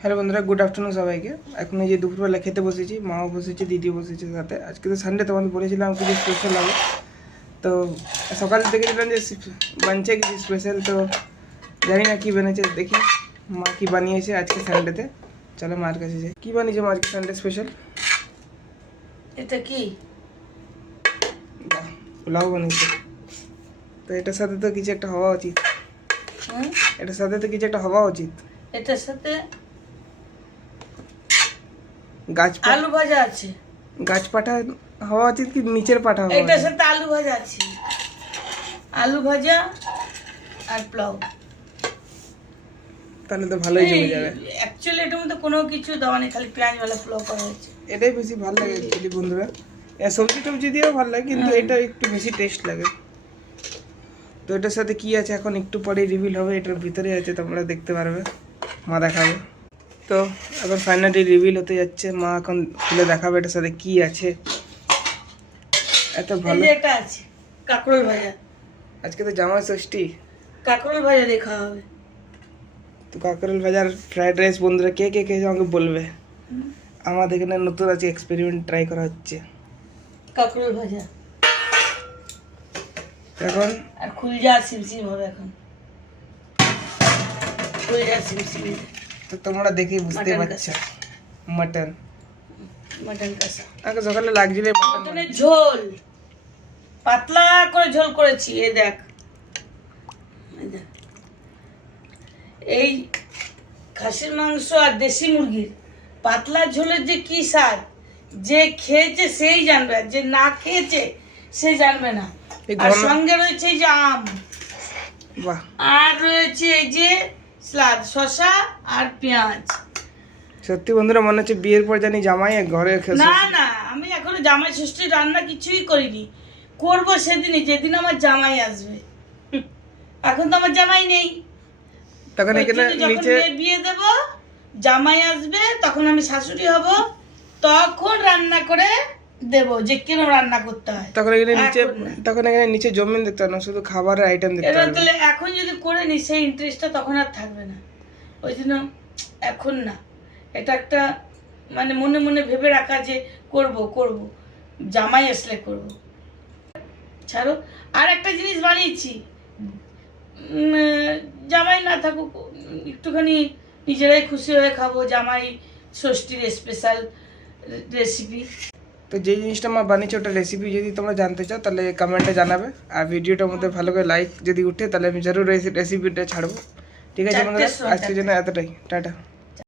Hello বন্ধুরা, good afternoon সবাইকে। এখন এই যে দুপুরবেলা খেতে বসেছি, মাও বসেছে, দিদি বসেছে সাথে। আজকে তো সানডে, তোমাদের বলেছিলাম কিছু স্পেশাল হবে। তো সকাল থেকে দেখলাম যে বানছে কিছু স্পেশাল, তো জানি না কী বানিয়েছে, দেখি মা কী বানিয়েছে আজকে সানডেতে। চলো মার কাছে যাই। কী বানিয়েছে মা আজকে সানডে স্পেশাল? এটা কি? পোলাও বানিয়েছে। তো এটার সাথে তো কিছু একটা হওয়া উচিত। এটার সাথে তো কিছু একটা হওয়া উচিত। এটার সাথে আলু ভাজা আছে। গাছ পাঠা হওয়া উচিত কি নিচের পাঠা হওয়া উচিত? এটার সাথে আলু ভাজা আছে, আলু ভাজা আর পোলাও। তাহলে তো ভালোই জমে যাবে। অ্যাকচুয়ালি এটার মধ্যে কোনো কিছু দেওয়া নেই, খালি পেঁয়াজওয়ালা পোলাও করা হয়েছে। এটাই বেশি ভালো লাগে অ্যাকচুয়ালি বন্ধুরা। সবজি টবজি দিয়েও ভালো লাগে, কিন্তু এটা একটু বেশি টেস্ট লাগে। তো এটার সাথে কি আছে এখন একটু পরে রিভিল হবে। এটার ভিতরে আছে, তোমরা দেখতে পারবে, মা দেখাবে। তো এখন ফাইনালি রিভিল হতে যাচ্ছে, মা এখন খুলে দেখাবে এটার সাথে কি আছে। এত ভালো। এটা আছে কাঁকরোল ভাজা। আজকে তো জামাই ষষ্ঠী, কাঁকরোল ভাজা দেখা হবে। তো কাঁকরোল ভাজার ফ্রাইড রাইস বন্ধুরা কে কে খেয়েছে আমাকে বলবে। আমাদের এখানে নতুন আছে, এক্সপেরিমেন্ট ট্রাই করা হচ্ছে। কাঁকরোল ভাজা এখন আর খুলজা সিমসিম হবে। এখন খুলজা সিমসিম। তো তোমরা দেখেই বুঝতে পারছো, মাটন কষা। আগে সকালে লাগছিল মটনের ঝোল, পাতলা করে ঝোল করেছি। এই দেখ, এই খাসির মাংস আর দেশি মুরগির পাতলা ঝোলের যে কি স্বাদ, যে খেয়েছে সেই জানবে, আর যে না খেয়েছে সে জানবে না। আর সঙ্গে রয়েছে এই যে আম, আর রয়েছে এই যে স্লাদ, শসা আর পেঁয়াজ। সত্যি বন্ধুরা মনে হচ্ছে বিয়ের পর জানি জামাই ঘরে। না না, আমি এখনো জামাই ষষ্ঠীর রান্না কিছুই করিনি, করবো সেদিনই, যেদিন আমার জামাই আসবে। এখন তো আমার জামাই নেই, তখন এখানে নিচে বিয়ে দেব, জামাই আসবে, তখন আমি শাশুড়ি হব, তখন রান্না করে দেব যে কেন রান্না করতে হয়। তখন এখানে নিচে জমিন দেখতে হবে না, শুধু খাবারের আইটেম দেখতে হবে। তাহলে এখন যদি করে নি সেই ইন্টারেস্টটা তখন আর থাকবে না, ওই জন্য এখন না। এটা একটা মানে মনে মনে ভেবে রাখা যে করব করব, জামাই আসলে করব। ছাড়ো, আর একটা জিনিস বানিয়েছি, জামাই না থাকুক, একটুখানি নিজেরাই খুশি হয়ে খাবো, জামাই ষষ্ঠীর স্পেশাল রেসিপি। তো যে জিনিসটা মা বানিয়েছে ওটা রেসিপি যদি তোমরা জানতে চাও তাহলে কমেন্টে জানাবে। আর ভিডিওটার মধ্যে ভালো করে লাইক যদি উঠে তাহলে আমি জরুর রেসিপিটা ছাড়বো। ঠিক আছে বন্ধুরা, আজকের জন্য এতটাই, টাটা।